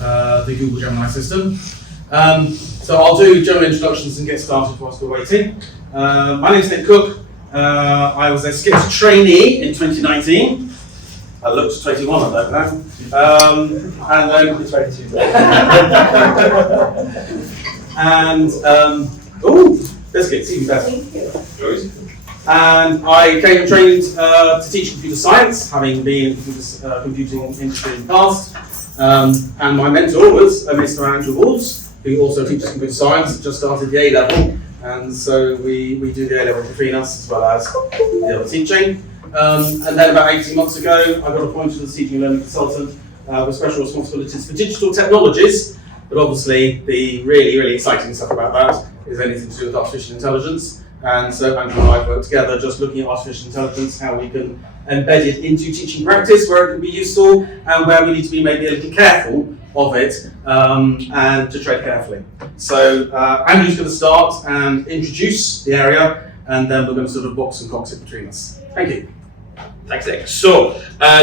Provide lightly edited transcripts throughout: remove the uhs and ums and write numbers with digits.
the Google Gemini system. So I'll do general introductions and get started whilst we're waiting. My name's Nick Cook. I was a SCIPS trainee in 2019. I looked 21, I don't know. And then 22. And biscuits, even better. Thank you. And I came trained to teach computer science, having been in the computing industry in the past. And my mentor was Mr. Andrew Walls, who also teaches computer science, just started the A-level. And so we do the A-level between us as well as the other teaching. And then about 18 months ago, I got appointed as a teaching and learning consultant with special responsibilities for digital technologies. But obviously, the really, really exciting stuff about that is anything to do with artificial intelligence. And so Andrew and I work together just looking at artificial intelligence, how we can embed it into teaching practice, where it can be useful, and where we need to be maybe a little careful of it, and to tread carefully. So Andrew's going to start and introduce the area, and then we're going to sort of box and cox it between us. Thank you. Thanks, Nick. So,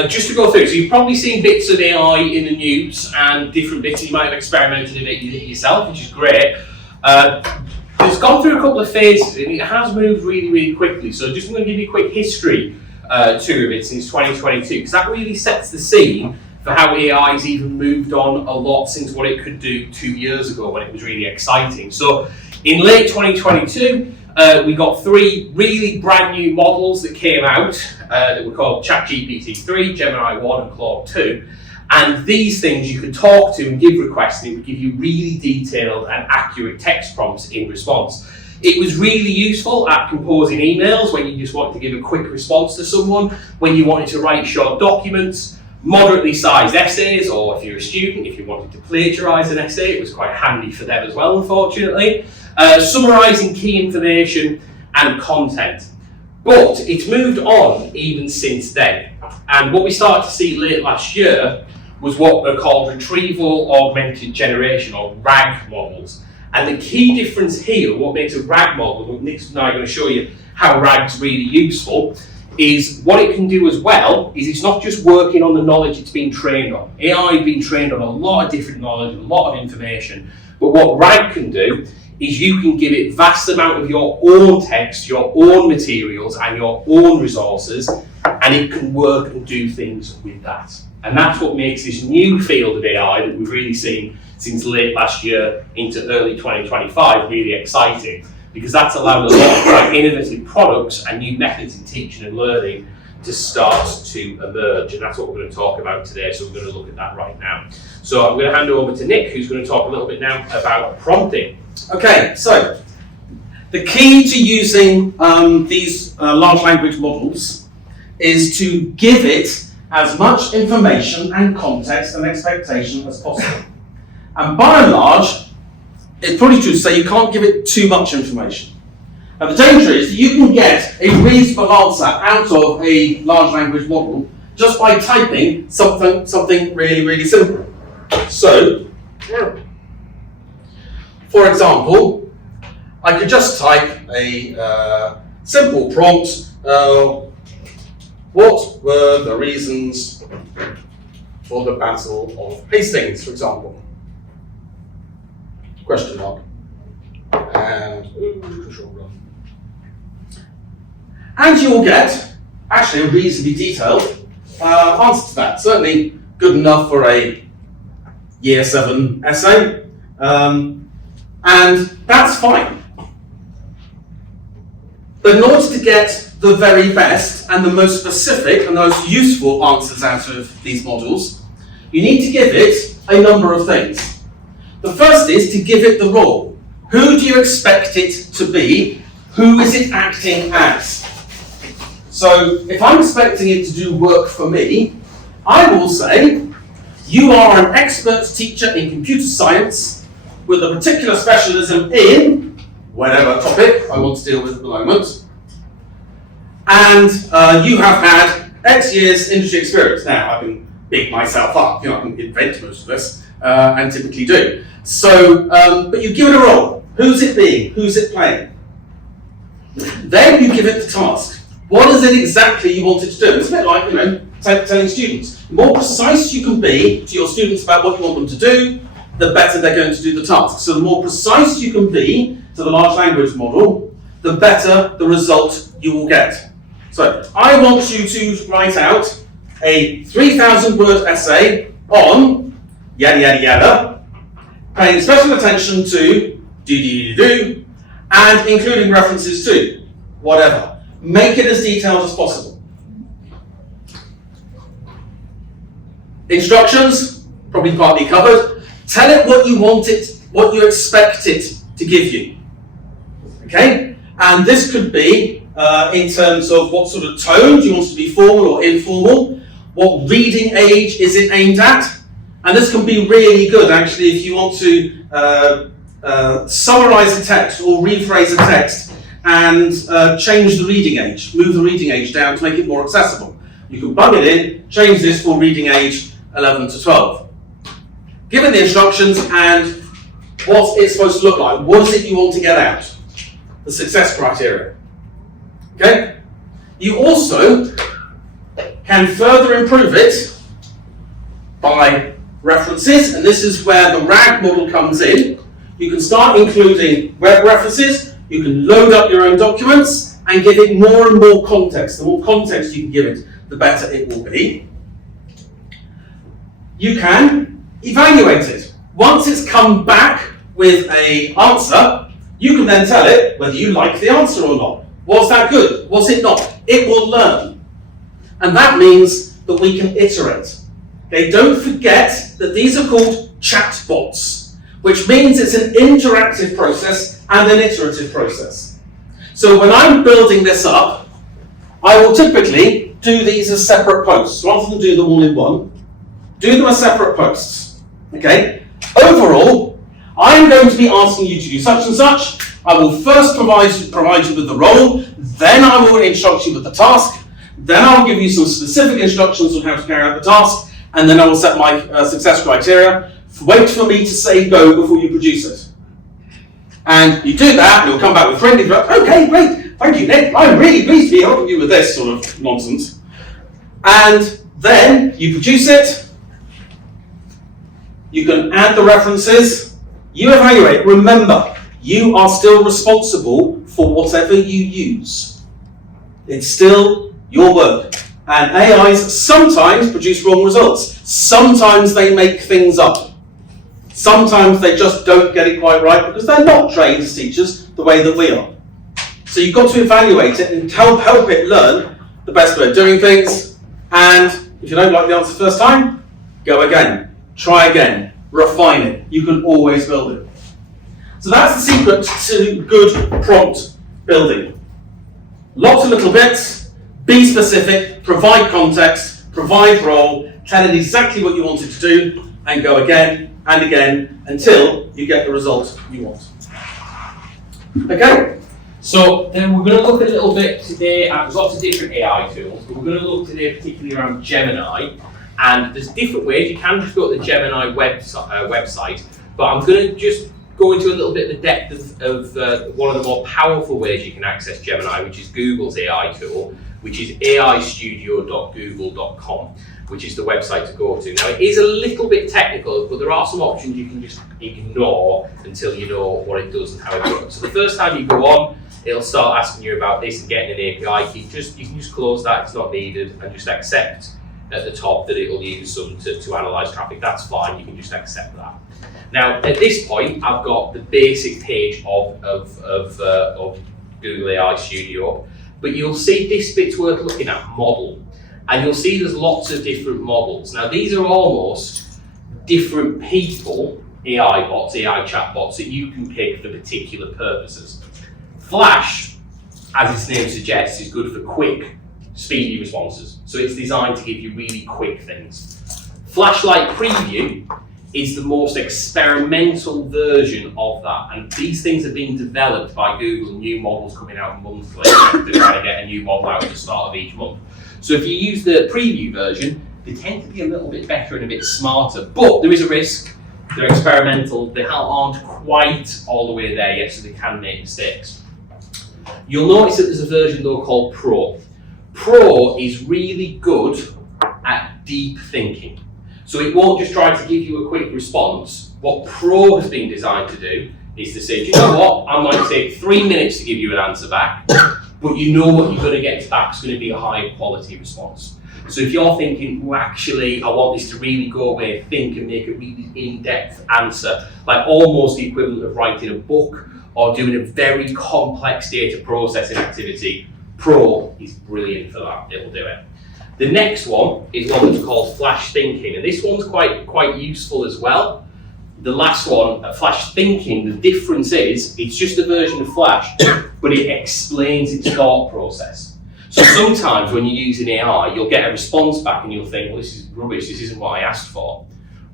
just to go through, so you've probably seen bits of AI in the news and different bits, you might have experimented in it yourself, which is great. It's gone through a couple of phases and it has moved really, really quickly. So just I'm going to give you a quick history tour of it since 2022, because that really sets the scene for how AI has even moved on a lot since what it could do 2 years ago when it was really exciting. So in late 2022, we got 3 really brand new models that came out that were called ChatGPT-3, Gemini 1 and Claude 2. And these things you could talk to and give requests, and it would give you really detailed and accurate text prompts in response. It was really useful at composing emails when you just wanted to give a quick response to someone, when you wanted to write short documents, moderately sized essays, or if you're a student, if you wanted to plagiarize an essay, it was quite handy for them as well, unfortunately. Summarizing key information and content. But it's moved on even since then. And what we started to see late last year was what are called retrieval augmented generation, or RAG models. And the key difference here, what makes a RAG model, Nick's now going to show you how RAG's really useful, is what it can do as well is it's not just working on the knowledge it's been trained on. AI has been trained on a lot of different knowledge, a lot of information, but what RAG can do is you can give it vast amount of your own text, your own materials, and your own resources, and it can work and do things with that. And that's what makes this new field of AI that we've really seen since late last year into early 2025 really exciting, because that's allowed a lot of quite innovative products and new methods in teaching and learning to start to emerge, and that's what we're going to talk about today. So we're going to look at that right now. So I'm going to hand over to Nick, who's going to talk a little bit now about prompting. Okay, so the key to using these large language models is to give it as much information and context and expectation as possible. And by and large, it's probably true to say you can't give it too much information. And the danger is that you can get a reasonable answer out of a large language model just by typing something really, really simple. So, for example, I could just type a simple prompt. What were the reasons for the Battle of Hastings, for example? Question mark. And control run. And you will get actually a reasonably detailed answer to that. Certainly good enough for a Year 7 essay. And that's fine. But in order to get the very best and the most specific and the most useful answers out of these models, you need to give it a number of things. The first is to give it the role. Who do you expect it to be? Who is it acting as? So if I'm expecting it to do work for me, I will say, you are an expert teacher in computer science with a particular specialism in whatever topic I want to deal with at the moment. And you have had X years industry experience. Now, I can big myself up, I can invent most of this, and typically do. So, but you give it a role. Who's it being? Who's it playing? Then you give it the task. What is it exactly you want it to do? It's a bit like, telling students. The more precise you can be to your students about what you want them to do, the better they're going to do the task. So the more precise you can be to the large language model, the better the result you will get. So I want you to write out a 3,000 word essay on yada yada yada, paying special attention to do, and including references to whatever. Make it as detailed as possible. Instructions, probably partly covered. Tell it what you want it, what you expect it to give you. Okay? And this could be in terms of what sort of tone, do you want it to be formal or informal? What reading age is it aimed at? And this can be really good actually if you want to summarize a text or rephrase a text and change the reading age, move the reading age down to make it more accessible. You can plug it in, change this for reading age 11 to 12. Give it the instructions and what it's supposed to look like. What is it you want to get out? The success criteria. Okay? You also can further improve it by references, and this is where the RAG model comes in. You can start including web references, you can load up your own documents and give it more and more context. The more context you can give it, the better it will be. You can evaluate it. Once it's come back with an answer, you can then tell it whether you like the answer or not. Was that good? Was it not? It will learn. And that means that we can iterate. Okay, don't forget that these are called chatbots, which means it's an interactive process and an iterative process. So when I'm building this up, I will typically do these as separate posts. Rather than do them all in one, do them as separate posts. Okay? Overall, I'm going to be asking you to do such and such. I will first provide you with the role, then I will instruct you with the task, then I'll give you some specific instructions on how to carry out the task, and then I will set my success criteria. Wait for me to say go before you produce it. And you do that, and you'll come back with friendly feedback. Okay, great, thank you, Nick. I'm really pleased to be helping you with this sort of nonsense. And then you produce it. You can add the references. You evaluate. Remember, you are still responsible for whatever you use. It's still your work. And AIs sometimes produce wrong results. Sometimes they make things up. Sometimes they just don't get it quite right because they're not trained as teachers the way that we are. So you've got to evaluate it and help it learn the best way of doing things. And if you don't like the answer the first time, go again. Try again. Refine it. You can always build it. So that's the secret to good prompt building. Lots of little bits. Be specific. Provide context. Provide role. Tell it exactly what you want it to do. And go again and again until you get the result you want. Okay. So then we're going to look a little bit today at, there's lots of different AI tools, but we're going to look today particularly around Gemini. And there's different ways. You can just go to the Gemini website, but I'm going to just go into a little bit of the depth of one of the more powerful ways you can access Gemini, which is Google's AI tool, which is aistudio.google.com, which is the website to go to. Now, it is a little bit technical, but there are some options you can just ignore until you know what it does and how it works. So the first time you go on, it'll start asking you about this and getting an API key. You can just close that, it's not needed, and just accept at the top that it'll use some to analyze traffic. That's fine, you can just accept that. Now, at this point, I've got the basic page of Google AI Studio, but you'll see this bit's worth looking at, model. And you'll see there's lots of different models. Now, these are almost different people, AI bots, AI chatbots, that you can pick for particular purposes. Flash, as its name suggests, is good for quick, speedy responses. So it's designed to give you really quick things. Flashlight Preview is the most experimental version of that. And these things are being developed by Google, new models coming out monthly. They're trying to get a new model out at the start of each month. So if you use the preview version, they tend to be a little bit better and a bit smarter, but there is a risk. They're experimental, they aren't quite all the way there yet, so they can make mistakes. You'll notice that there's a version though called Pro. Pro is really good deep thinking. So it won't just try to give you a quick response. What Pro has been designed to do is to say, do you know what, I might take 3 minutes to give you an answer back, but you know what you're going to get back is going to be a higher quality response. So if you're thinking, well, actually, I want this to really go away, think and make a really in-depth answer, like almost the equivalent of writing a book or doing a very complex data processing activity, Pro is brilliant for that, it'll do it. The next one is one that's called Flash Thinking, and this one's quite useful as well. The last one, Flash Thinking, the difference is it's just a version of Flash, but it explains its thought process. So sometimes when you're using AI, you'll get a response back and you'll think, well, this is rubbish, this isn't what I asked for.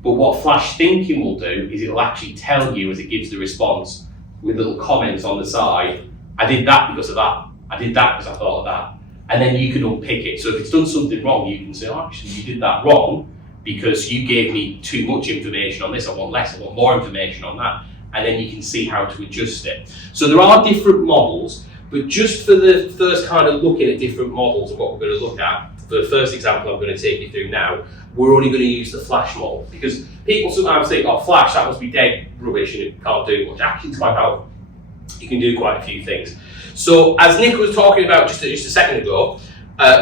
But what Flash Thinking will do is it'll actually tell you as it gives the response with little comments on the side, I did that because of that, I did that because I thought of that. And then you can unpick it. So if it's done something wrong, you can say, oh, actually, you did that wrong because you gave me too much information on this, I want less, I want more information on that, and then you can see how to adjust it. So there are different models, but just for the first kind of looking at different models of what we're going to look at, for the first example I'm going to take you through now, we're only going to use the Flash model, because people sometimes think, oh, Flash, that must be dead rubbish and it can't do much. Actually, it's quite powerful. You can do quite a few things. So as Nick was talking about just a second ago,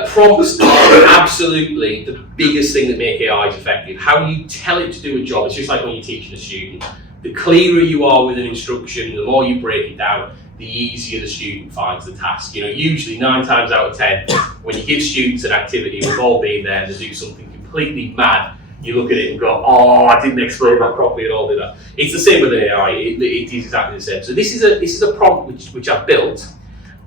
prompts are absolutely the biggest thing that make AIs effective. How you tell it to do a job, it's just like when you're teaching a student. The clearer you are with an instruction, the more you break it down, the easier the student finds the task. You know, usually 9 times out of 10, when you give students an activity, we've all been there, and they do something completely mad, you look at it and go, oh, I didn't explain that properly and all did that. It's the same with an AI, it is exactly the same. So this is a prompt which I've built,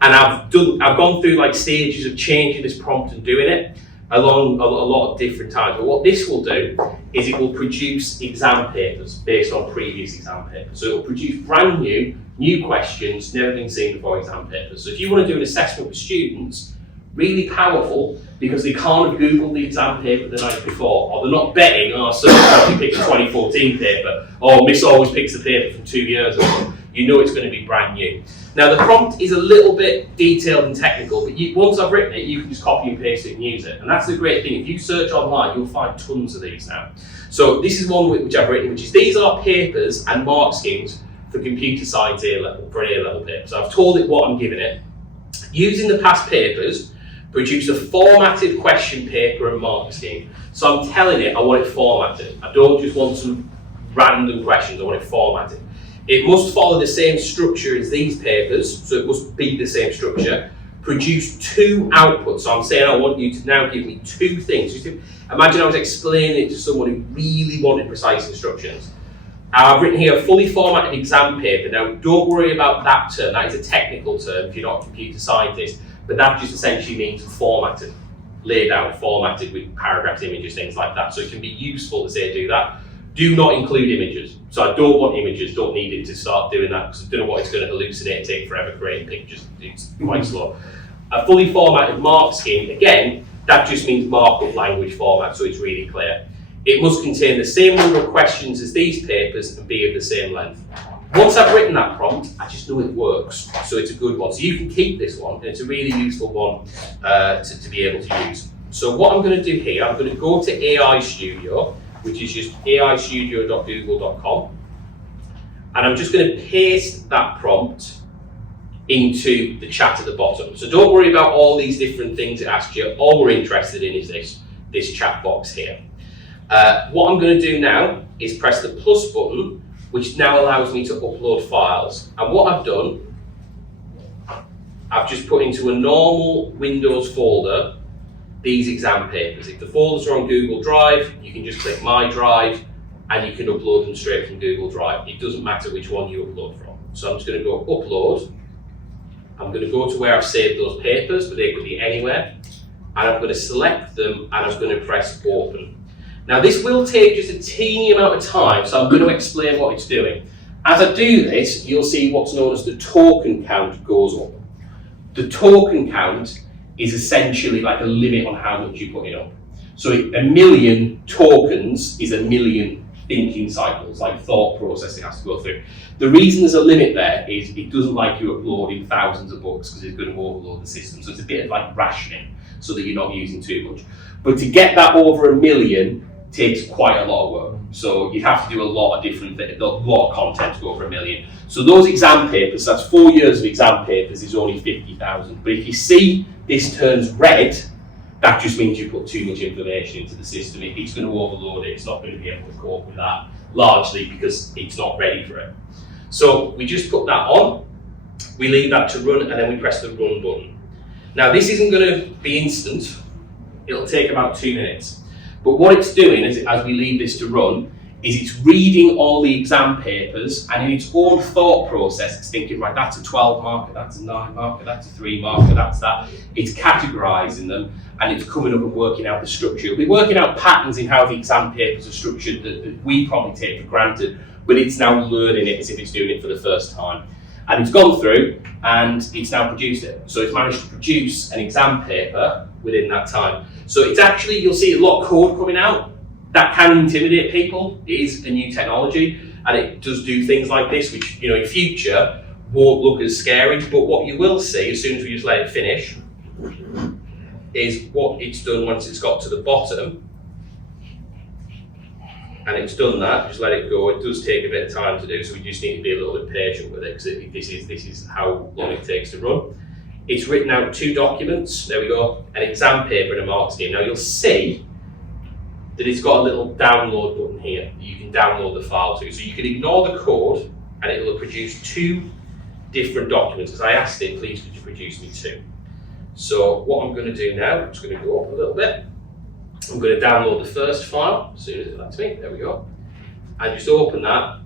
and I've gone through like stages of changing this prompt and doing it along a lot of different times. But what this will do is it will produce exam papers based on previous exam papers. So it will produce brand new questions, never been seen before exam papers. So if you want to do an assessment with students, really powerful, because they can't have Googled the exam paper the night before, or they're not betting, oh, so you picked a 2014 paper, or Miss always picks the paper from 2 years ago. You know it's going to be brand new. Now the prompt is a little bit detailed and technical, but once I've written it, you can just copy and paste it and use it. And that's the great thing. If you search online, you'll find tons of these now. So this is one which I've written, which is these are papers and mark schemes for computer science A-level, for an A-level paper. So I've told it what I'm giving it. Using the past papers, produce a formatted question paper and mark scheme. So I'm telling it I want it formatted. I don't just want some random questions, I want it formatted. It must follow the same structure as these papers, so it must be the same structure. Produce 2 outputs. So I'm saying I want you to now give me 2 things. Imagine I was explaining it to someone who really wanted precise instructions. I've written here a fully formatted exam paper. Now don't worry about that term, that is a technical term if you're not a computer scientist, but that just essentially means formatted, laid out, formatted with paragraphs, images, things like that. So it can be useful to say do that. Do not include images. So I don't want images, don't need it to start doing that, because I don't know what it's going to hallucinate and take forever creating pictures. It's quite slow. A fully formatted mark scheme, again, that just means markup language format, so it's really clear. It must contain the same number of questions as these papers and be of the same length. Once I've written that prompt, I just know it works, so it's a good one. So you can keep this one, and it's a really useful one to be able to use. So what I'm going to do here, I'm going to go to AI Studio, which is just aistudio.google.com, and I'm just going to paste that prompt into the chat at the bottom. So don't worry about all these different things it asks you. All we're interested in is this chat box here. What I'm going to do now is press the plus button, which now allows me to upload files. And what I've done, I've just put into a normal Windows folder these exam papers. If the folders are on Google Drive, you can just click My Drive and you can upload them straight from Google Drive. It doesn't matter which one you upload from. So I'm just going to go Upload. I'm going to go to where I've saved those papers, but they could be anywhere. And I'm going to select them and I'm going to press Open. Now this will take just a teeny amount of time, so I'm going to explain what it's doing. As I do this, you'll see what's known as the token count goes up. The token count is essentially like a limit on how much you put it up. So 1,000,000 tokens is 1,000,000 thinking cycles, like thought process it has to go through. The reason there's a limit there is it doesn't like you uploading thousands of books because it's going to overload the system. So it's a bit of like rationing. so that you're not using too much. But to get that over 1 million takes quite a lot of work. So you have to do a lot of different things, a lot of content to go over 1 million. So those exam papers, that's 4 years of exam papers, is only 50,000. But if you see this turns red, that just means you put too much information into the system. It's going to overload it. It's not going to be able to cope with that, largely because it's not ready for it. So we just put that on, we leave that to run, and then we press the run button. Now this isn't going to be instant. It'll take about 2 minutes. But what it's doing as we leave this to run is it's reading all the exam papers, and in its own thought process, it's thinking, right, that's a 12 marker, that's a 9 marker, that's a 3 marker, that's that. It's categorising them, and it's coming up and working out the structure. It'll be working out patterns in how the exam papers are structured that we probably take for granted, but it's now learning it as if it's doing it for the first time. And it's gone through, and it's now produced it. So it's managed to produce an exam paper within that time. So it's actually, you'll see a lot of code coming out. That can intimidate people. It is a new technology, and it does do things like this, which, you know, in future won't look as scary. But what you will see as soon as we just let it finish is what it's done once it's got to the bottom, and it's done that. Just let it go. It does take a bit of time to do, so we just need to be a little bit patient with it, because this is how long it takes to run. It's written out 2 documents. There we go, an exam paper and a mark scheme. Now you'll see that it's got a little download button here that you can download the file to. So you can ignore the code, and it will produce 2 different documents. As I asked it, please could you produce me 2? So what I'm going to do now, I'm just going to go up a little bit. I'm going to download the first file as soon as it lets me. There we go. And just open that,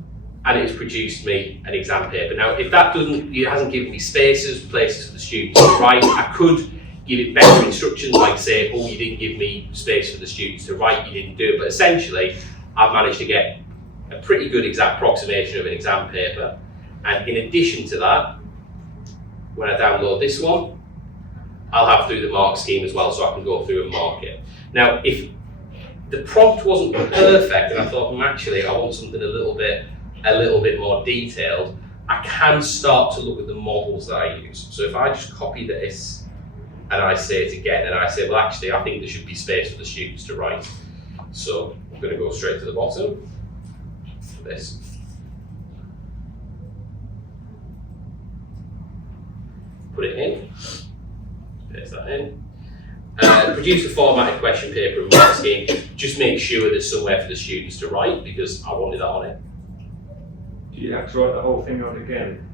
and it's produced me an exam paper. Now, if that it hasn't given me spaces, places for the students to write, I could give it better instructions, like say, oh, you didn't give me space for the students to write, you didn't do it. But essentially, I've managed to get a pretty good exact approximation of an exam paper. And in addition to that, when I download this one, I'll have through the mark scheme as well, so I can go through and mark it. Now, if the prompt wasn't perfect, and I thought, actually, I want something a little bit more detailed, I can start to look at the models that I use. So if I just copy this, and I say it again, and I say, well, actually, I think there should be space for the students to write. So I'm going to go straight to the bottom for this. Put it in, paste that in. Produce a formatted question paper and mark scheme. Just make sure there's somewhere for the students to write, because I wanted that on it. Do you have to write the whole thing out again?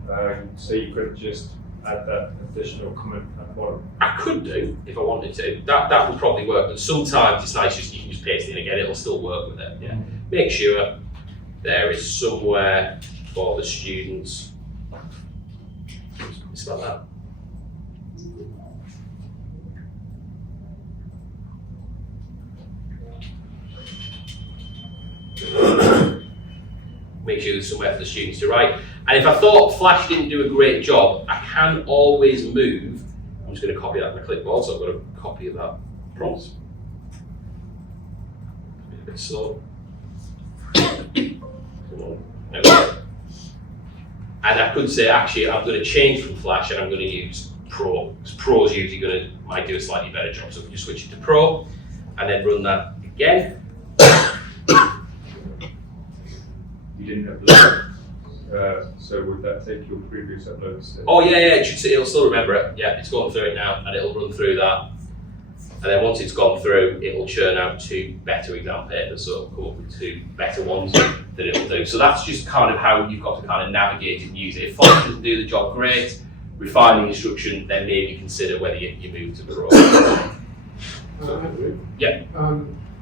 So you could just add that additional comment at the bottom? I could do if I wanted to. That would probably work, but sometimes it's nice just you can just paste it in again, it'll still work with it. Yeah. Make sure there is somewhere for the students. Spell that. Make sure there's somewhere for the students to write. And if I thought Flash didn't do a great job, I can always move. I'm just going to copy that in my clipboard, so I've got a copy of that prompt. A bit slow. Come on. There we go. And I could say, actually, I'm going to change from Flash and I'm going to use Pro, because Pro is usually might do a slightly better job. So if you switch it to Pro and then run that again. You didn't upload it, so would that take your previous uploads? Oh yeah, it'll still remember it. Yeah, it's going through it now, and it'll run through that. And then once it's gone through, it'll churn out 2 better exam papers, so it'll come up with 2 better ones that it'll do. So that's just kind of how you've got to kind of navigate it and use it. If Flash doesn't do the job great, refine the instruction, then maybe consider whether you move to Pro. Andrew? Yeah.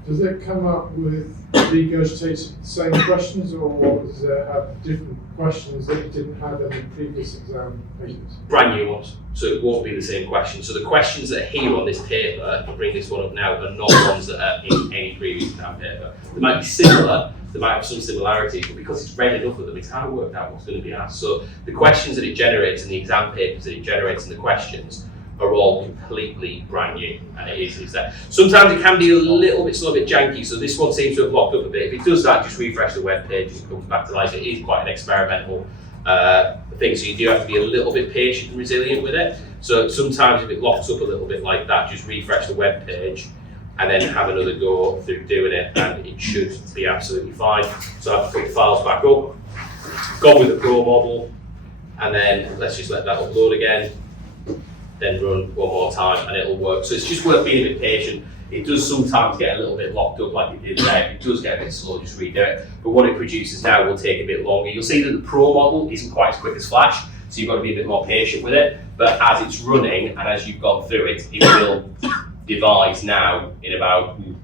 Does it come up with regurgitated the same questions, or does it have different questions that it didn't have in the previous exam papers? Brand new ones, so it won't be the same questions. So the questions that are here on this paper, I'll bring this one up now, are not ones that are in any previous exam paper. They might be similar, they might have some similarities, but because it's read enough of them, it's kind of worked out what's going to be asked. So the questions that it generates and the exam papers that it generates and the questions are all completely brand new, and it's there. Sometimes it can be a little bit slow, a bit janky, so this one seems to have locked up a bit. If it does that, just refresh the web page and it comes back to life. It is quite an experimental thing, so you do have to be a little bit patient and resilient with it. So sometimes if it locks up a little bit like that, just refresh the web page and then have another go through doing it, and it should be absolutely fine. So I've put the files back up, gone with the Pro model, and then let's just let that upload again, then run one more time and it'll work. So it's just worth being a bit patient. It does sometimes get a little bit locked up like it did there. If it does get a bit slow, just redo it. But what it produces now will take a bit longer. You'll see that the Pro model isn't quite as quick as Flash, so you've got to be a bit more patient with it. But as it's running and as you've gone through it, it will devise now in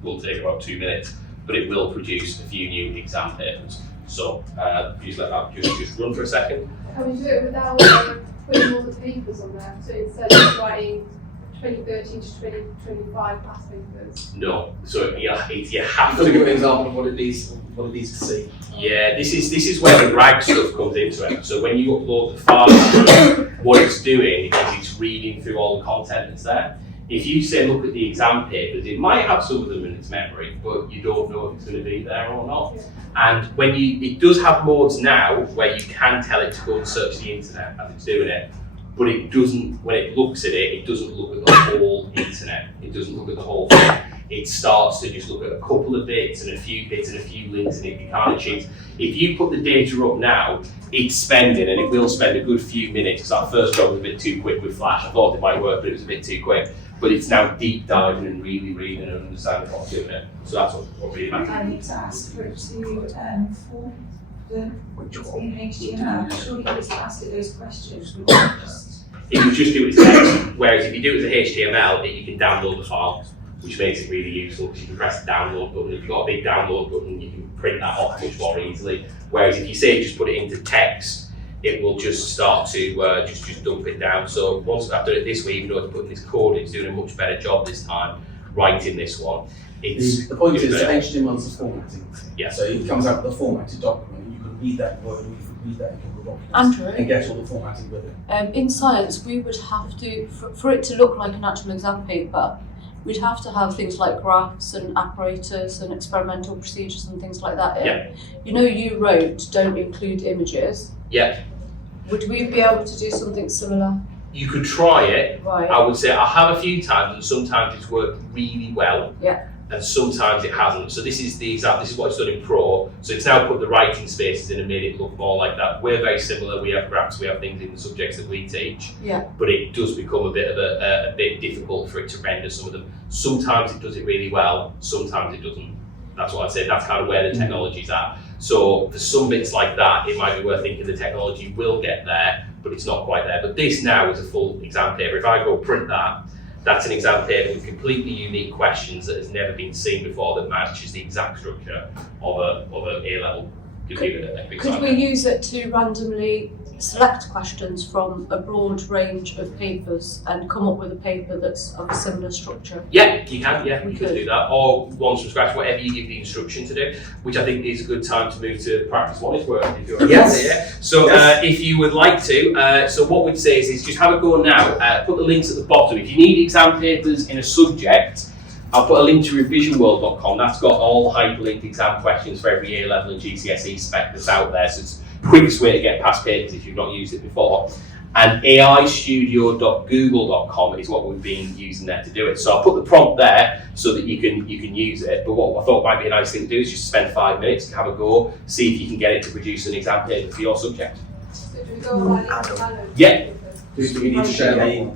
will take about 2 minutes, but it will produce a few new exam papers. So just let that just run for a second. Can we do it without putting all the papers on there? So instead of writing 2013 to 2025 past papers? No. So you have You've to got to give an example of what it needs to see. Yeah, this is where the RAG stuff comes into it. So when you upload the file, what it's doing is it's reading through all the content that's there. If you say look at the exam papers, it might have some of them in its memory, but you don't know if it's going to be there or not. Yeah. And when it does have modes now where you can tell it to go and search the internet as it's doing it, but it doesn't, when it looks at it, it doesn't look at the whole internet. It doesn't look at the whole thing. It starts to just look at a couple of bits and a few bits and a few links, and it kind of cheats. If you put the data up now, it's spending, and it will spend a good few minutes, because that first job was a bit too quick with Flash. I thought it might work, but it was a bit too quick. But it's now deep diving and really reading and understanding what's doing it. So that's what really matters. I need to ask for it to form the HTML. Surely if it's asked it those questions, we can't just. It will just do it as text, whereas if you do it as HTML, you can download the file, which makes it really useful because you can press the download button. If you've got a big download button, you can print that off much more easily. Whereas if you say just put it into text, it will just start to just dump it down. So once I've done it this way, even though it's putting this code, it's doing a much better job this time writing this one. The point is that HTML is a formatting. Yeah. So it comes out with a formatted document, and you can read that in Word, or you can read that in Google Documents, Andrew? and get all the formatting with it. In science, we would have to, for it to look like an actual exam paper, we'd have to have things like graphs and apparatus and experimental procedures and things like that in. Yeah. You know, you wrote, don't include images. Yeah. Would we be able to do something similar? You could try it. Right. I would say I have a few times, and sometimes it's worked really well. Yeah. And sometimes it hasn't. So this is the example, this is what it's done in Pro. So it's now put the writing spaces in and made it look more like that. We're very similar, we have graphs, we have things in the subjects that we teach. Yeah. But it does become a bit of a bit difficult for it to render some of them. Sometimes it does it really well, sometimes it doesn't. That's what I'd say, that's kind of where the technology's at. So for some bits like that, it might be worth thinking the technology will get there, but it's not quite there. But this now is a full exam paper. If I go print that, that's an exam paper with completely unique questions that has never been seen before that matches the exact structure of a A-level computer. Could we use it to randomly select questions from a broad range of papers and come up with a paper that's of a similar structure? Yeah, you can, We you can could. do that. Or ones from scratch, whatever you give the instruction to do, which I think is a good time to move to practice what is working if you're Yes. yeah. So if you would like to, so what we'd say is just have a go now, put the links at the bottom. If you need exam papers in a subject, I'll put a link to revisionworld.com. That's got all hyperlinked exam questions for every A-level and GCSE spec that's out there. So it's the quickest way to get past papers if you've not used it before. And aistudio.google.com is what we've been using there to do it. So I'll put the prompt there so that you can use it. But what I thought might be a nice thing to do is just spend 5 minutes and have a go, see if you can get it to produce an exam paper for your subject. So do we go on like download? Yeah. Do we need to share the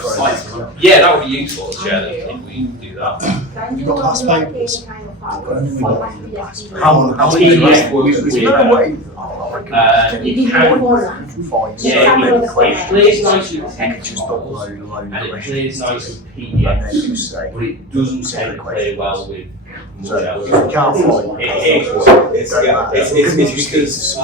slides? Yeah, that would be useful to share them. We can do that. Can you got past papers? kind of file format PDF? How many PDF works There's with no that. way. You can. Find Yeah, it plays nice with You can text just models, upload and it the plays nice with and then PDFs, you say. but it doesn't tend to play well with much So if else. you can't find It It's because the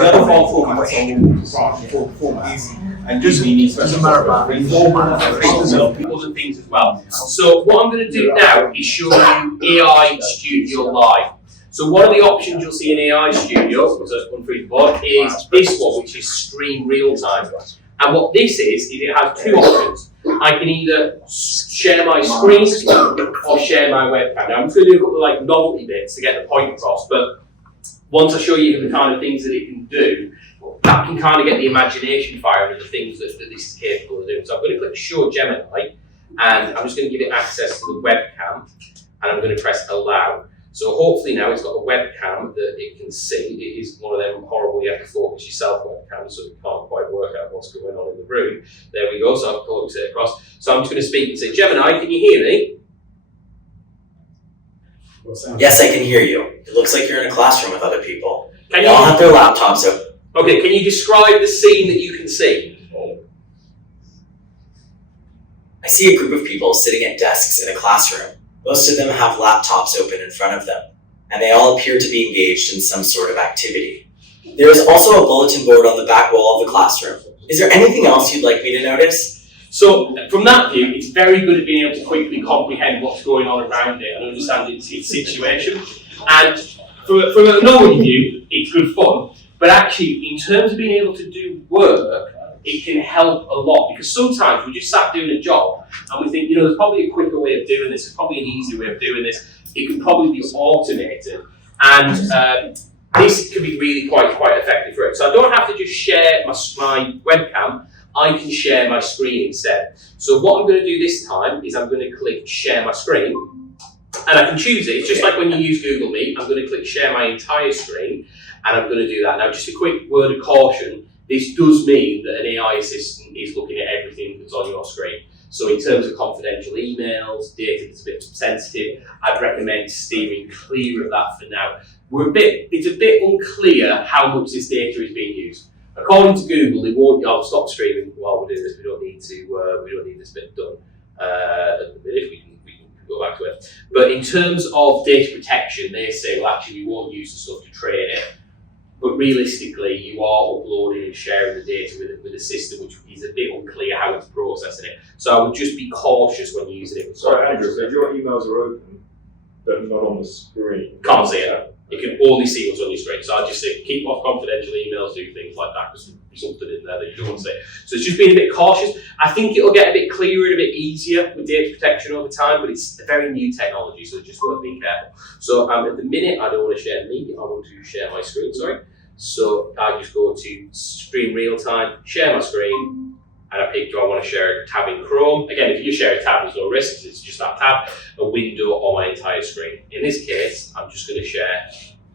other file formats are all formats. And usually you need to doesn't matter about format. Other things as well. So what I'm going to do now is show you AI Studio Live. So one of the options you'll see in AI Studio, because I've gone through the board, is this one, which is stream real time. And what this is it has two options. I can either share my screen or share my webcam. Now I'm just going to do a couple of like novelty bits to get the point across, but once I show you the kind of things that it can do, that can kind of get the imagination firing of the things that this is capable of doing. So I'm going to click Show Gemini, and I'm just going to give it access to the webcam, and I'm going to press Allow. So hopefully now it's got a webcam that it can see. It is one of them horrible you have to focus yourself webcams, so it can't quite work out what's going on in the room. There we go, so I've focused it across. So I'm just going to speak and say, Gemini, can you hear me? Yes, I can hear you. It looks like you're in a classroom with other people. Can They all have their laptops open. Okay, can you describe the scene that you can see? I see a group of people sitting at desks in a classroom. Most of them have laptops open in front of them, and they all appear to be engaged in some sort of activity. There is also a bulletin board on the back wall of the classroom. Is there anything else you'd like me to notice? So from that view, it's very good at being able to quickly comprehend what's going on around it and understand its situation. And from an overview, it's good fun. But actually, in terms of being able to do work, it can help a lot, because sometimes we just sat doing a job and we think, there's probably a quicker way of doing this, there's probably an easier way of doing this, it can probably be automated, and this can be really quite effective for it. So I don't have to just share my webcam, I can share my screen instead. So what I'm going to do this time is I'm going to click Share My Screen, and I can choose it. It's just like when you use Google Meet. I'm going to click Share My Entire Screen, and I'm going to do that. Now, just a quick word of caution. This does mean that an AI assistant is looking at everything that's on your screen. So in terms of confidential emails, data that's a bit sensitive, I'd recommend steering clear of that for now. It's a bit unclear how much this data is being used. According to Google, they won't. I'll stop streaming while we're doing this. We don't need this bit done at the minute. We can go back to it. But in terms of data protection, they say, well, actually, we won't use the stuff to train it. But realistically, you are uploading and sharing the data with a system which is a bit unclear how it's processing it. So I would just be cautious when using it. Sorry, Andrew, so if your emails are open, but not on the screen. Can't see it. You can only see what's on your screen. So I'd just say keep off confidential emails, do things like that, because there's something in there that you don't want to see. So it's just being a bit cautious. I think it'll get a bit clearer and a bit easier with data protection over time, but it's a very new technology, so it's just worth being careful. So at the minute, I don't want to share me, I want to share my screen, sorry. So I just go to Stream Real Time, share my screen, and I pick, do I want to share a tab in Chrome? Again, if you share a tab, there's no risk, it's just that tab, a window or my entire screen. In this case, I'm just going to share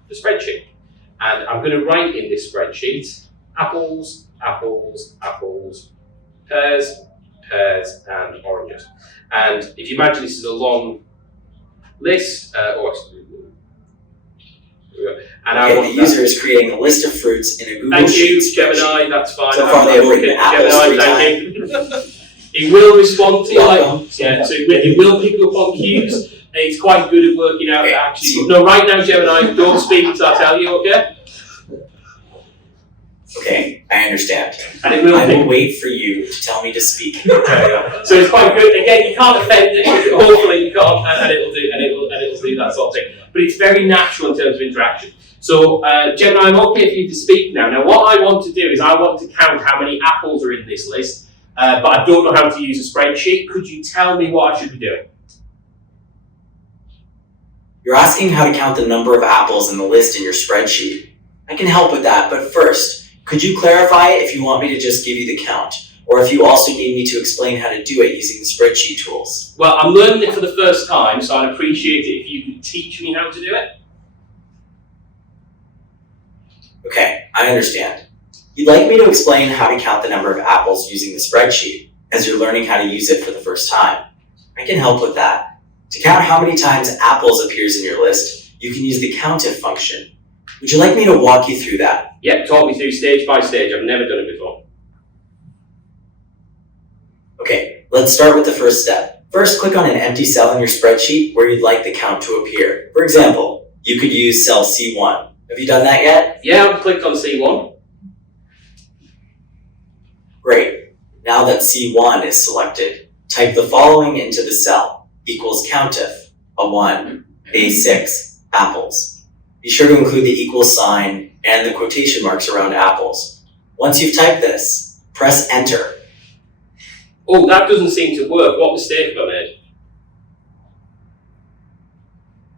the spreadsheet. And I'm going to write in this spreadsheet, apples, apples, apples, pears, pears, and oranges. And if you imagine this is a long list, The user is creating a list of fruits in a Google Thank you, Sheets Gemini, spreadsheet. that's fine. So far, they have written apples Gemini, 3 thank times. you. It will respond to you, so it will pick up on cues. It's quite good at working out actually. No, right now, Gemini, don't speak until I tell you, okay? Okay, I understand. And it will I pick will wait for you to tell me to speak. So it's quite good. Again, you can't offend it. Hopefully, you can't, and it'll do that sort of thing. But it's very natural in terms of interaction. So, Gemini, I'm okay for you to speak now. Now, what I want to do is I want to count how many apples are in this list, but I don't know how to use a spreadsheet. Could you tell me what I should be doing? You're asking how to count the number of apples in the list in your spreadsheet. I can help with that, but first, could you clarify if you want me to just give you the count, or if you also need me to explain how to do it using the spreadsheet tools? Well, I'm learning it for the first time, so I'd appreciate it if you could teach me how to do it. Okay, I understand. You'd like me to explain how to count the number of apples using the spreadsheet, as you're learning how to use it for the first time. I can help with that. To count how many times apples appears in your list, you can use the COUNTIF function. Would you like me to walk you through that? Yeah, talk me through stage by stage. I've never done it before. Okay, let's start with the first step. First, click on an empty cell in your spreadsheet where you'd like the count to appear. For example, you could use cell C1. Have you done that yet? Yeah, I've clicked on C1. Great. Now that C1 is selected, type the following into the cell. Equals COUNTIF, a 1, A6, apples. Be sure to include the equal sign and the quotation marks around apples. Once you've typed this, press enter. Oh, that doesn't seem to work. What mistake have I made?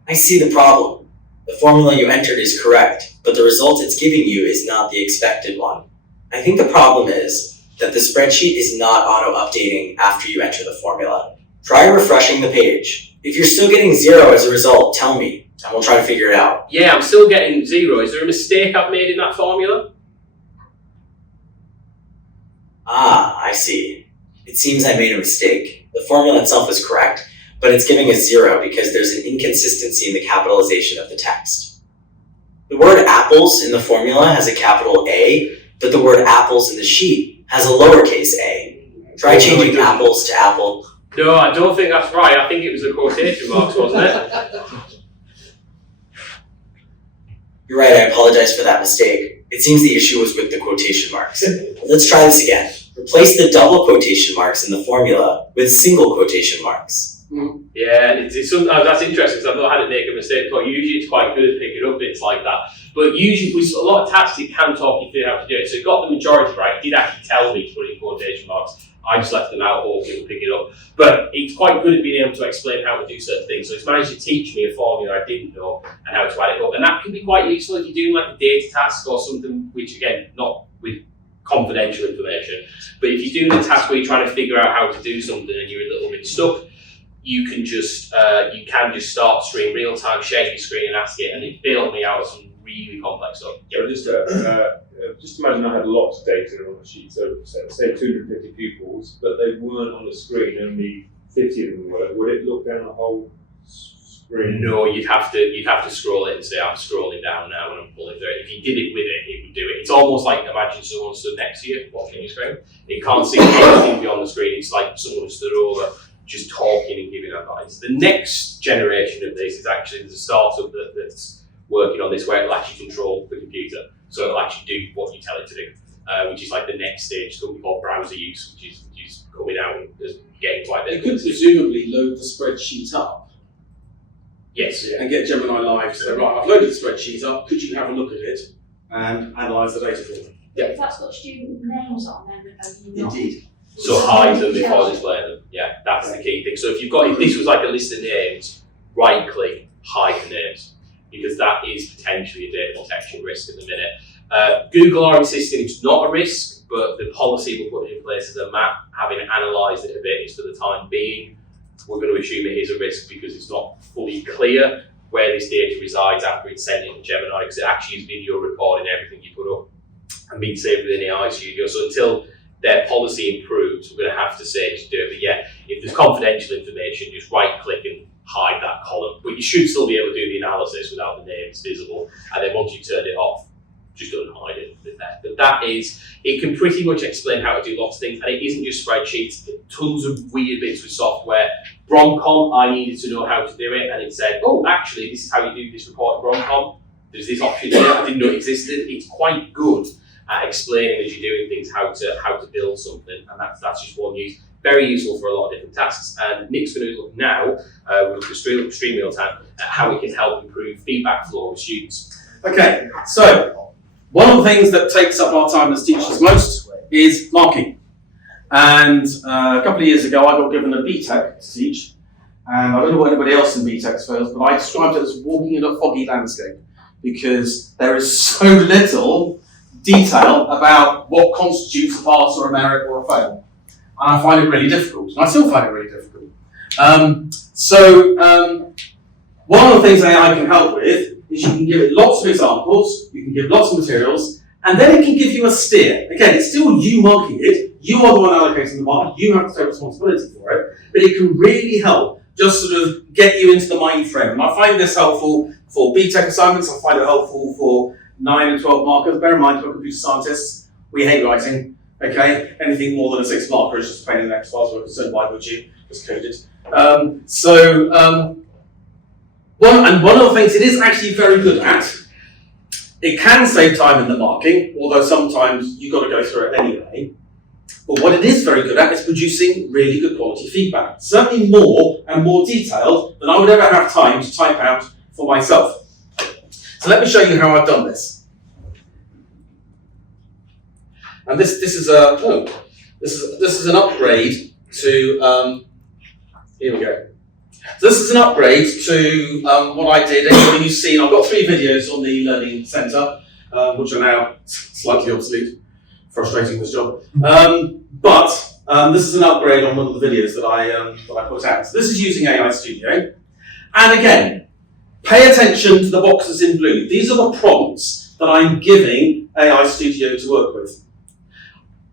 I see the problem. The formula you entered is correct, but the result it's giving you is not the expected one. I think the problem is that the spreadsheet is not auto-updating after you enter the formula. Try refreshing the page. If you're still getting 0 as a result, tell me, and we'll try to figure it out. Yeah, I'm still getting 0. Is there a mistake I've made in that formula? Ah, I see. It seems I made a mistake. The formula itself is correct, but it's giving a 0 because there's an inconsistency in the capitalization of the text. The word apples in the formula has a capital A, but the word apples in the sheet has a lowercase a. Try changing apples to apple. No, I don't think that's right. I think it was the quotation marks, wasn't it? You're right, I apologize for that mistake. It seems the issue was with the quotation marks. Let's try this again. Replace the double quotation marks in the formula with single quotation marks. Yeah, it's sometimes that's interesting because I've not had it make a mistake before. Usually it's quite good at picking up bits like that. But usually with a lot of tasks it can talk you through how to do it. So it got the majority right. It did actually tell me to put in quotation marks. I just left them out, hoping to pick it up. But it's quite good at being able to explain how to do certain things. So it's managed to teach me a formula I didn't know and how to add it up. And that can be quite useful if you're doing like a data task or something which, again, not with confidential information. But if you're doing a task where you're trying to figure out how to do something and you're a little bit stuck, you can just start stream real time, share your screen and ask it, and it bailed me out of some really complex stuff. Yeah, just imagine I had lots of data on a sheet, so say 250 pupils, but they weren't on the screen, only 50 of them were. Would it look down the whole screen? No, you'd have to scroll it and say I'm scrolling down now when I'm pulling through it. If you did it with it, it would do it. It's almost like imagine someone stood next to you watching your screen. It can't see anything beyond the screen. It's like someone stood over, just talking and giving advice. The next generation of this is actually there's a startup that's working on this where it'll actually control the computer. So it'll actually do what you tell it to do, which is like the next stage, something called browser use, which is coming out and getting quite big. It could presumably load the spreadsheet up. Yes. And get Gemini Live to say, right, I've loaded the spreadsheet up, could you have a look at it and analyse the data for me? Yeah. If that's got student names on, then Indeed. So hide them before displaying them. Yeah, that's the key thing. So if this was like a list of names, right click, hide the names, because that is potentially a data protection risk at the minute. Google are insisting it's not a risk, but the policy we're putting in place is a map, having analysed it a bit, is for the time being, we're going to assume it is a risk because it's not fully clear where this data resides after it's sent into Gemini, because it actually is video recording everything you put up and being saved within AI Studio. So until their policy improves, we're going to have to say to do it. But yeah, if there's confidential information, just right click and hide that column. But you should still be able to do the analysis without the names visible. And then once you turn it off, just unhide it. But that is, it can pretty much explain how to do lots of things. And it isn't just spreadsheets, tons of weird bits with software. Bromcom, I needed to know how to do it. And it said, oh, actually, this is how you do this report in Bromcom. There's this option here I didn't know it existed. It's quite good at explaining as you're doing things how to build something, and that's just one use. Very useful for a lot of different tasks. And Nick's going to look now with the stream real time at how it can help improve feedback flow with students. Okay, so one of the things that takes up our time as teachers most is marking. And a couple of years ago, I got given a BTEC to teach, and I don't know what anybody else in BTEC feels, but I described it as walking in a foggy landscape because there is so little detail about what constitutes a pass or a merit or a fail. And I find it really difficult, and I still find it really difficult. One of the things AI can help with is you can give it lots of examples, you can give lots of materials, and then it can give you a steer. Again, it's still you marking it, you are the one allocating the mark, you have to take responsibility for it, but it can really help just sort of get you into the mind frame. And I find this helpful for BTEC assignments, I find it helpful for 9 and 12 markers. Bear in mind, we're computer scientists, we hate writing, okay? Anything more than a 6 marker is just a pain in the neck as far as we're concerned. Why would you? Just code it. One of the things it is actually very good at, it can save time in the marking, although sometimes you've got to go through it anyway. But what it is very good at is producing really good quality feedback. Certainly more and more detailed than I would ever have time to type out for myself. So let me show you how I've done this. And this is an upgrade to here we go. So this is an upgrade to what I did. Anybody who's seen, I've got 3 videos on the Learning Centre, which are now slightly obsolete frustrating, this job. But this is an upgrade on one of the videos that I put out. So this is using AI Studio. And again, pay attention to the boxes in blue. These are the prompts that I'm giving AI Studio to work with.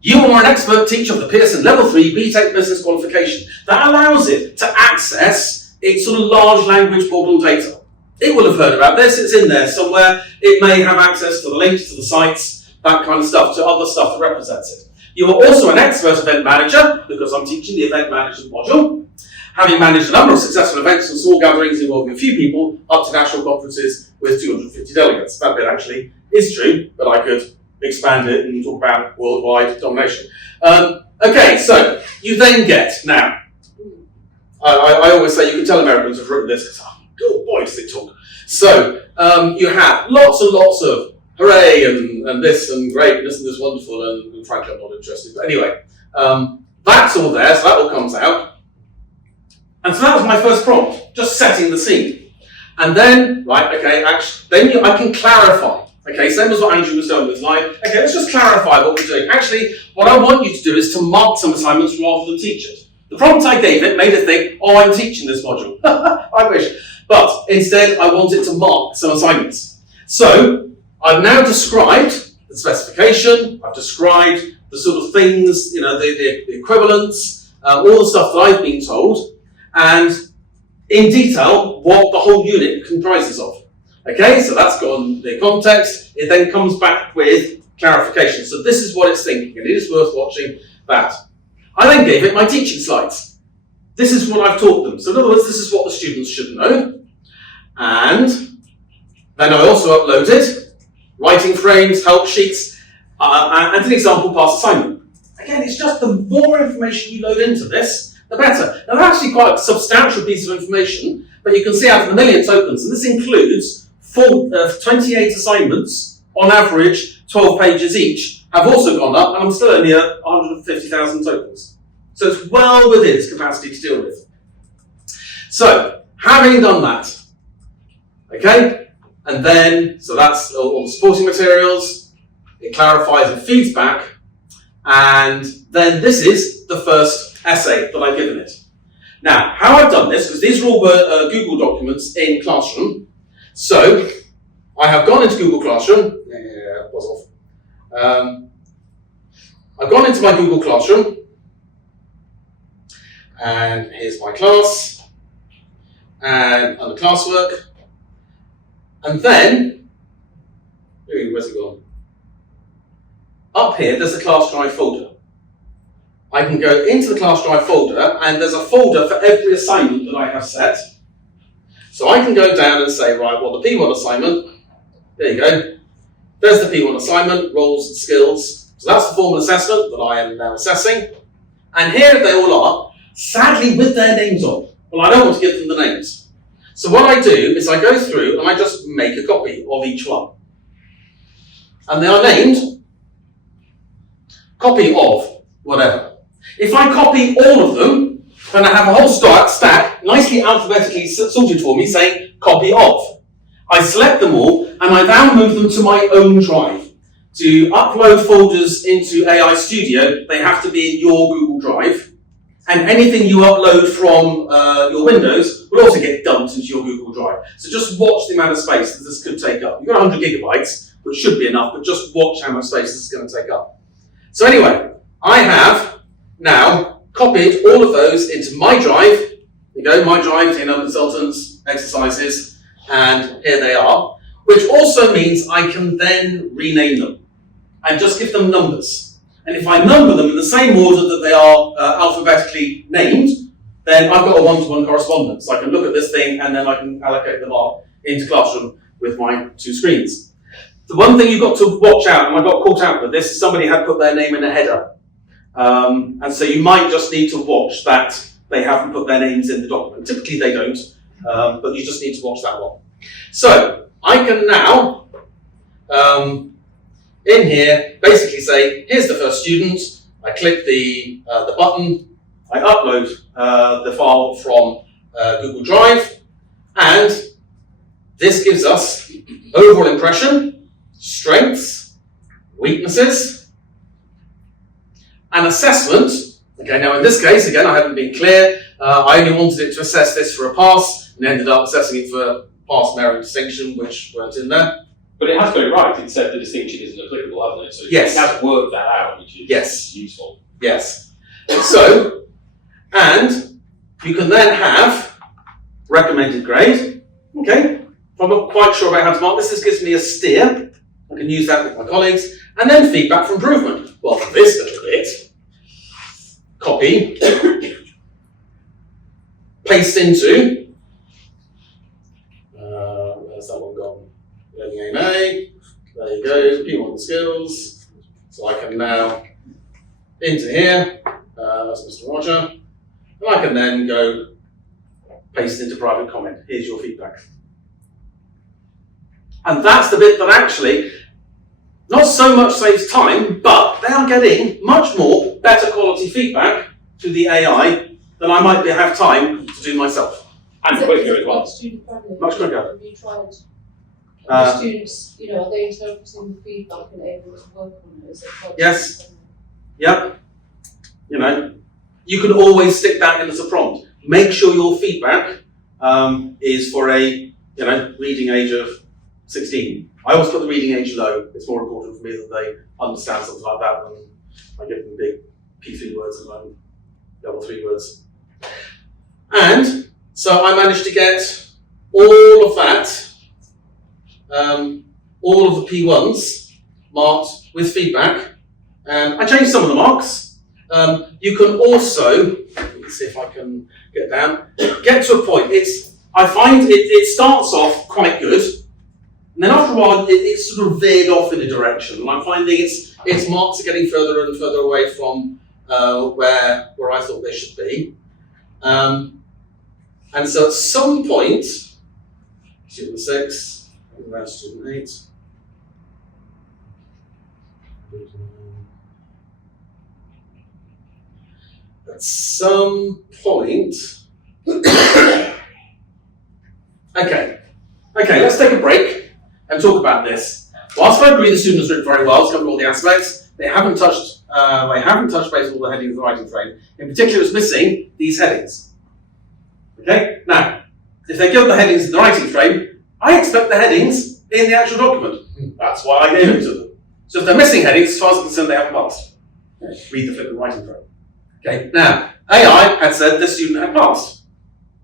You are an expert teacher of the Pearson Level 3 BTEC Business Qualification. That allows it to access its sort of large language model data. It will have heard about this, it's in there somewhere. It may have access to the links to the sites, that kind of stuff, to other stuff that represents it. You are also an expert event manager, because I'm teaching the event management module, having managed a number of successful events and small gatherings involving a few people, up to national conferences with 250 delegates. That bit actually is true, but I could expand it and talk about worldwide domination. Okay, so you then get, now, I always say you can tell Americans have written this, because, oh boy, does it talk. So, you have lots and lots of hooray and this and great and isn't this wonderful and frankly I'm not interested. But anyway, that's all there, so that all comes out. And so that was my first prompt, just setting the scene. And then, right, okay, actually, then I can clarify. Okay, same as what Andrew was doing with live. Okay, let's just clarify what we're doing. Actually, what I want you to do is to mark some assignments rather than teach it. The prompt I gave it made it think, oh, I'm teaching this module. I wish. But instead, I want it to mark some assignments. So, I've now described the specification, I've described the sort of things, you know, the equivalents, all the stuff that I've been told, and in detail, what the whole unit comprises of. Okay, so that's got the context. It then comes back with clarification. So this is what it's thinking, and it is worth watching that. I then gave it my teaching slides. This is what I've taught them. So in other words, this is what the students should know. And then I also uploaded writing frames, help sheets, and an example past assignment. Again, it's just the more information you load into this, the better. Now, they're actually quite a substantial piece of information, but you can see out of the million tokens, and this includes 28 assignments, on average 12 pages each, have also gone up, and I'm still only at 150,000 tokens. So it's well within its capacity to deal with. So, having done that, okay, and then, so that's all the supporting materials, it clarifies and feeds back, and then this is the first essay that I've given it. Now, how I've done this, because these are all Google documents in Classroom, so I have gone into Google Classroom, buzz off. I've gone into my Google Classroom, and here's my class, and under classwork, and then, where's it gone? Up here, there's the Class Drive folder. I can go into the Class Drive folder, and there's a folder for every assignment that I have set. So I can go down and say, right, well, the P1 assignment, there you go. There's the P1 assignment, roles and skills. So that's the formal assessment that I am now assessing. And here they all are, sadly with their names on. Well, I don't want to give them the names. So what I do is I go through and I just make a copy of each one. And they are named copy of whatever. If I copy all of them, then I have a whole stack nicely alphabetically sorted for me saying copy of. I select them all and I now move them to my own drive. To upload folders into AI Studio, they have to be in your Google Drive. And anything you upload from your Windows will also get dumped into your Google Drive. So just watch the amount of space that this could take up. You've got 100 gigabytes, which should be enough, but just watch how much space this is going to take up. So anyway, I have now copied all of those into my drive. There you go, my drive, consultants, exercises, and here they are. Which also means I can then rename them and just give them numbers. And if I number them in the same order that they are alphabetically named, then I've got a one-to-one correspondence. I can look at this thing and then I can allocate them up into Classroom with my two screens. The one thing you've got to watch out, and I got caught out with this, is somebody had put their name in a header. And so you might just need to watch that they haven't put their names in the document. Typically they don't, but you just need to watch that one. So I can now, in here, basically say, here's the first student. I click the button, I upload the file from Google Drive, and this gives us overall impression, strengths, weaknesses, And assessment, okay, now in this case, again, I haven't been clear. I only wanted it to assess this for a pass and ended up assessing it for pass, merit, and distinction, which weren't in there. But it has got it right. It said the distinction isn't applicable, hasn't it? So Yes. it has worked that out, which is Yes. useful. Yes. So, and you can then have recommended grade. Okay. If I'm not quite sure about how to mark this, this gives me a steer. I can use that with my colleagues. And then feedback for improvement. Well, for this little bit, copy, paste into, where's that one gone? Learning AMA, there you go, P1 skills. So I can now, into here, that's Mr. Roger, and I can then go paste into private comment. Here's your feedback. And that's the bit that actually not so much saves time, but they are getting much more better quality feedback to the AI than I might have time to do myself. And quicker as well. Student friendly. Much quicker. Have you tried? Uh, The students, are they interpreting the feedback and able to work on it? Is it quite Yes. student Yep. You can always stick that in as a prompt. Make sure your feedback is for a, reading age of 16. I always put the reading age low. It's more important for me that they understand something like that than I give them big P3 words and then level 3 words. And so I managed to get all of that, all of the P1s marked with feedback. I changed some of the marks. You can also, let's see if I can get down, get to a point. I find it starts off quite good, and then after a while it's sort of veered off in a direction, and I'm finding its marks are getting further and further away from where I thought they should be. And so at some point, student 6, around student 8, at some point, okay, let's take a break and talk about this. Whilst I agree the students written very well, it's covered all the aspects, they haven't touched base on all the headings of the writing frame. In particular, it's missing these headings. Okay, now, if they give the headings in the writing frame, I expect the headings in the actual document. That's why I gave them to them. So if they're missing headings, as far as I'm concerned, they haven't passed. Read the flippant writing frame. Okay, now, AI had said this student had passed.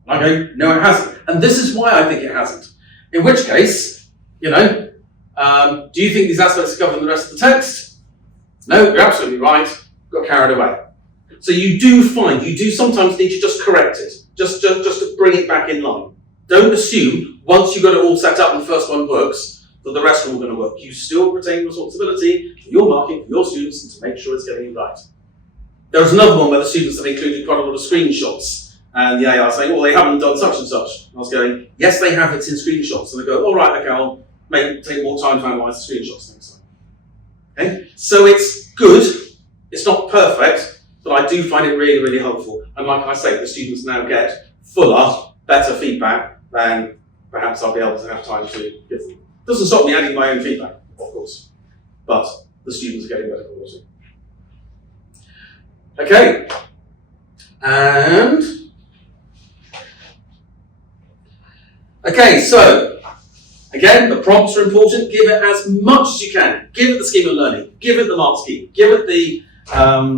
And I go, no, it hasn't. And this is why I think it hasn't. In which case, do you think these aspects are covered in the rest of the text? No, you're absolutely right. Got carried away. So you do sometimes need to just correct it, just to bring it back in line. Don't assume once you've got it all set up and the first one works, that the rest are all going to work. You still retain responsibility for your marking, for your students, and to make sure it's getting it right. There was another one where the students have included quite a lot of screenshots, and the AI is saying, well, they haven't done such and such. And I was going, yes, they have, it's in screenshots. And they go, all right, okay, I'll take more time to analyse the screenshots next time. Okay? So it's good, it's not perfect, but I do find it really, really helpful. And like I say, the students now get fuller, better feedback than perhaps I'll be able to have time to give them. Doesn't stop me adding my own feedback, of course, but the students are getting better quality. Okay, and so again, the prompts are important. Give it as much as you can. Give it the scheme of learning. Give it the mark scheme. Give it the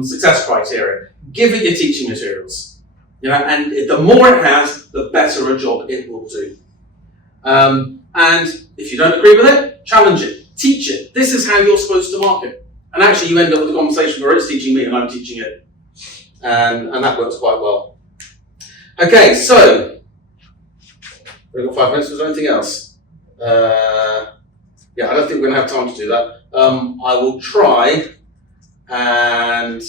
success criteria. Give it your teaching materials. And the more it has, the better a job it will do. And if you don't agree with it, challenge it. Teach it. This is how you're supposed to mark it. And actually, you end up with a conversation where it's teaching me and I'm teaching it. And that works quite well. Okay, so we've got 5 minutes. Was there anything else? I don't think we're going to have time to do that. I will try and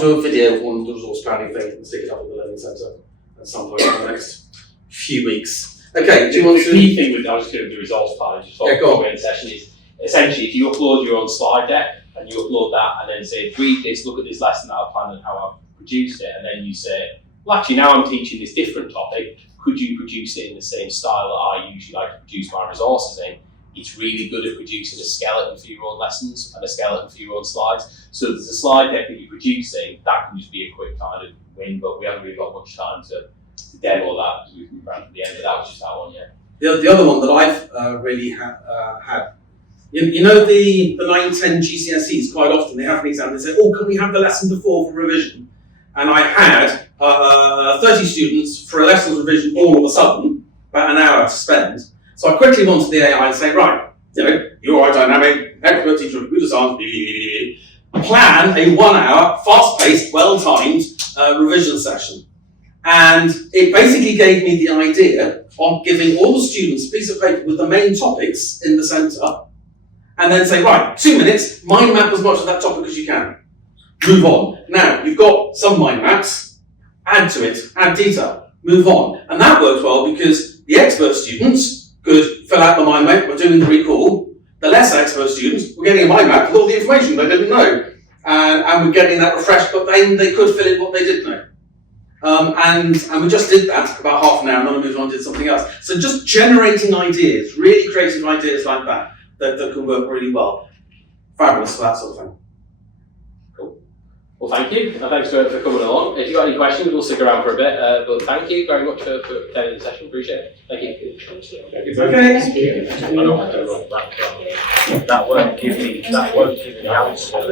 do a video of one of the resource planning thing and stick it up at the Learning Centre at some point in the next few weeks. Okay, do you want to? The key thing with I was just going to do the resource plan, just go on. in session is essentially if you upload your own slide deck and you upload that and then say, read this, look at this lesson that I've planned and how I've produced it, and then you say, well, actually now I'm teaching this different topic, could you produce it in the same style that I usually like to produce my resources in? it's really good at producing a skeleton for your own lessons and a skeleton for your own slides. So there's a slide deck that you're producing, that can just be a quick kind of win, but we haven't really got much time to demo that because we've ran to the end, but that was just that one, yeah. The other one that I've really had, you know the 9-10 GCSEs, quite often they have an exam, they say, oh, can we have the lesson before for revision? And I had 30 students for a lessons revision all of a sudden, about an hour to spend. So I quickly went to the AI and say, right, you know, you're a dynamic, expert teacher of computer science, plan a 1 hour, fast-paced, well-timed revision session. And it basically gave me the idea of giving all the students a piece of paper with the main topics in the centre, and then say, right, 2 minutes, mind map as much of that topic as you can. Move on. Now, you've got some mind maps, add to it, add detail, move on. And that worked well because the expert students could fill out the mind map by doing the recall. The less expert students were getting a mind map with all the information they didn't know. And were getting that refreshed, but then they could fill in what they did know. And we just did that about half an hour, and then I moved on and did something else. So just generating ideas, really creative ideas like that can work really well. Fabulous for that sort of thing. Cool. Well, thank you, and thanks for coming along. If you've got any questions, we'll stick around for a bit, but thank you very much for attending the session. Appreciate it. Thank you. Okay. That won't give me the answer.